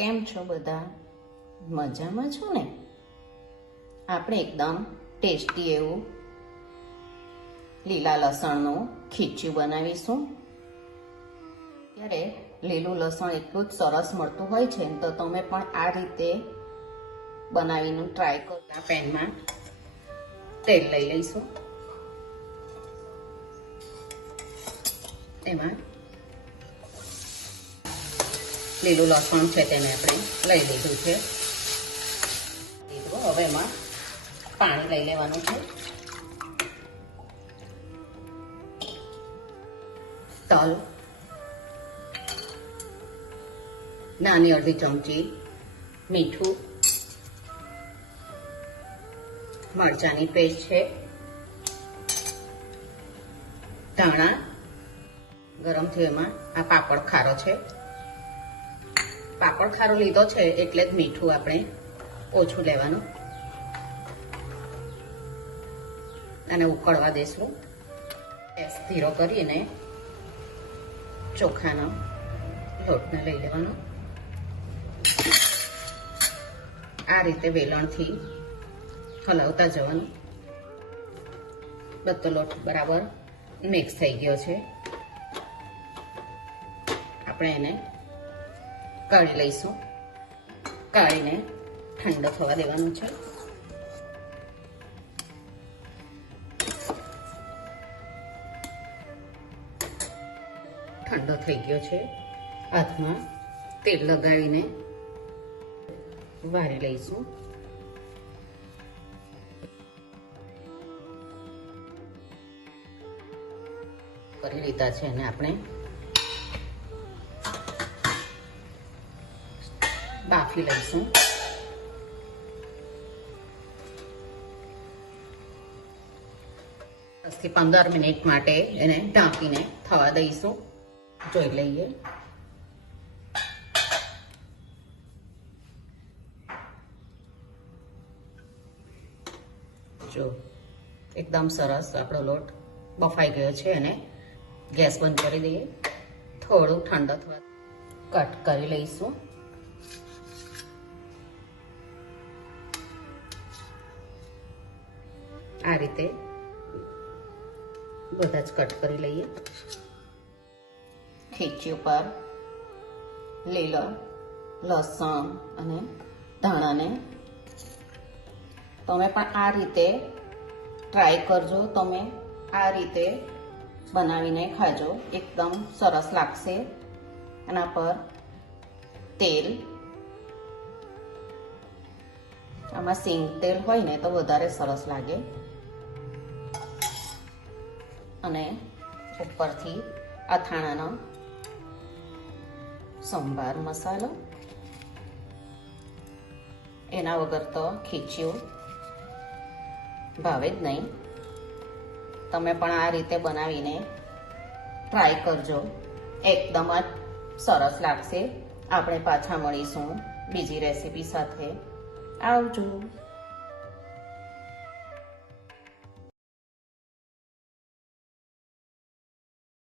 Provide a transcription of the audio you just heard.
કેમ છો બધા? મજામાં છો ને? આપણે એકદમ ટેસ્ટી એવું લીલા લસણનું ખીચું બનાવીશું. ત્યારે લીલું લસણ એટલું જ સરસ મળતું હોય છે, તો તમે પણ આ રીતે બનાવીને ટ્રાય કરો. આ પેનમાં તેલ લઈ લઈશું. એમાં લીલું લસણ છે તેને આપણે લઈ લીધું છે. હવે એમાં પાણી લઈ લેવાનું છે. તલ, નાની અડધી ચમચી મીઠું, મરચાંની પેસ્ટ છે, ધાણા, ગરમ થયું એમાં આ પાપડ ખારો છે. પાપડ ખારો લીધો છે એટલે જ મીઠું આપણે ઓછું લેવાનું. અને ઉકળવા દેશું. ગેસ ધીરો કરીને ચોખાનો લોટને લઈ લેવાનો. આ રીતે વેલણથી હલાવતા જવાનું. બધો લોટ બરાબર મિક્સ થઈ ગયો છે. આપણે એને કાઢી લઈશું. કાઢીને ઠંડો થવા દેવાનું છે. ઠંડો થઈ ગયો છે. હાથમાં તેલ લગાવીને વારી લઈશું. કરી લીધા છે અને આપણે બાફી લઈશું. 10 થી 15 મિનિટ માટે એને ઢાંકીને થવા દઈશું. જોઈ લઈએ. જો એકદમ સરસ આપણો લોટ બફાઈ ગયો છે. અને ગેસ બંધ કરી દઈએ. થોડું ઠંડો થવા કટ કરી લઈશું. આ રીતે બધા જ કટ કરી લઈએ. ખીચી ઉપર લીલો લસણ અને ધાણાને તમે પણ આ રીતે ટ્રાય કરજો. તમે આ રીતે બનાવીને ખાજો. એકદમ સરસ લાગશે. એના પર તેલ, આમાં સિંગ તેલ હોય ને તો વધારે સરસ લાગે. અને ઉપરથી અથાણાનો સંભાર મસાલો. એના વગર તો ખીચું ભાવે જ નહીં. તમે પણ આ રીતે બનાવીને ટ્રાય કરજો. એકદમ જ સરસ લાગશે. આપણે પાછા મળીશું બીજી રેસીપી સાથે. આવજો.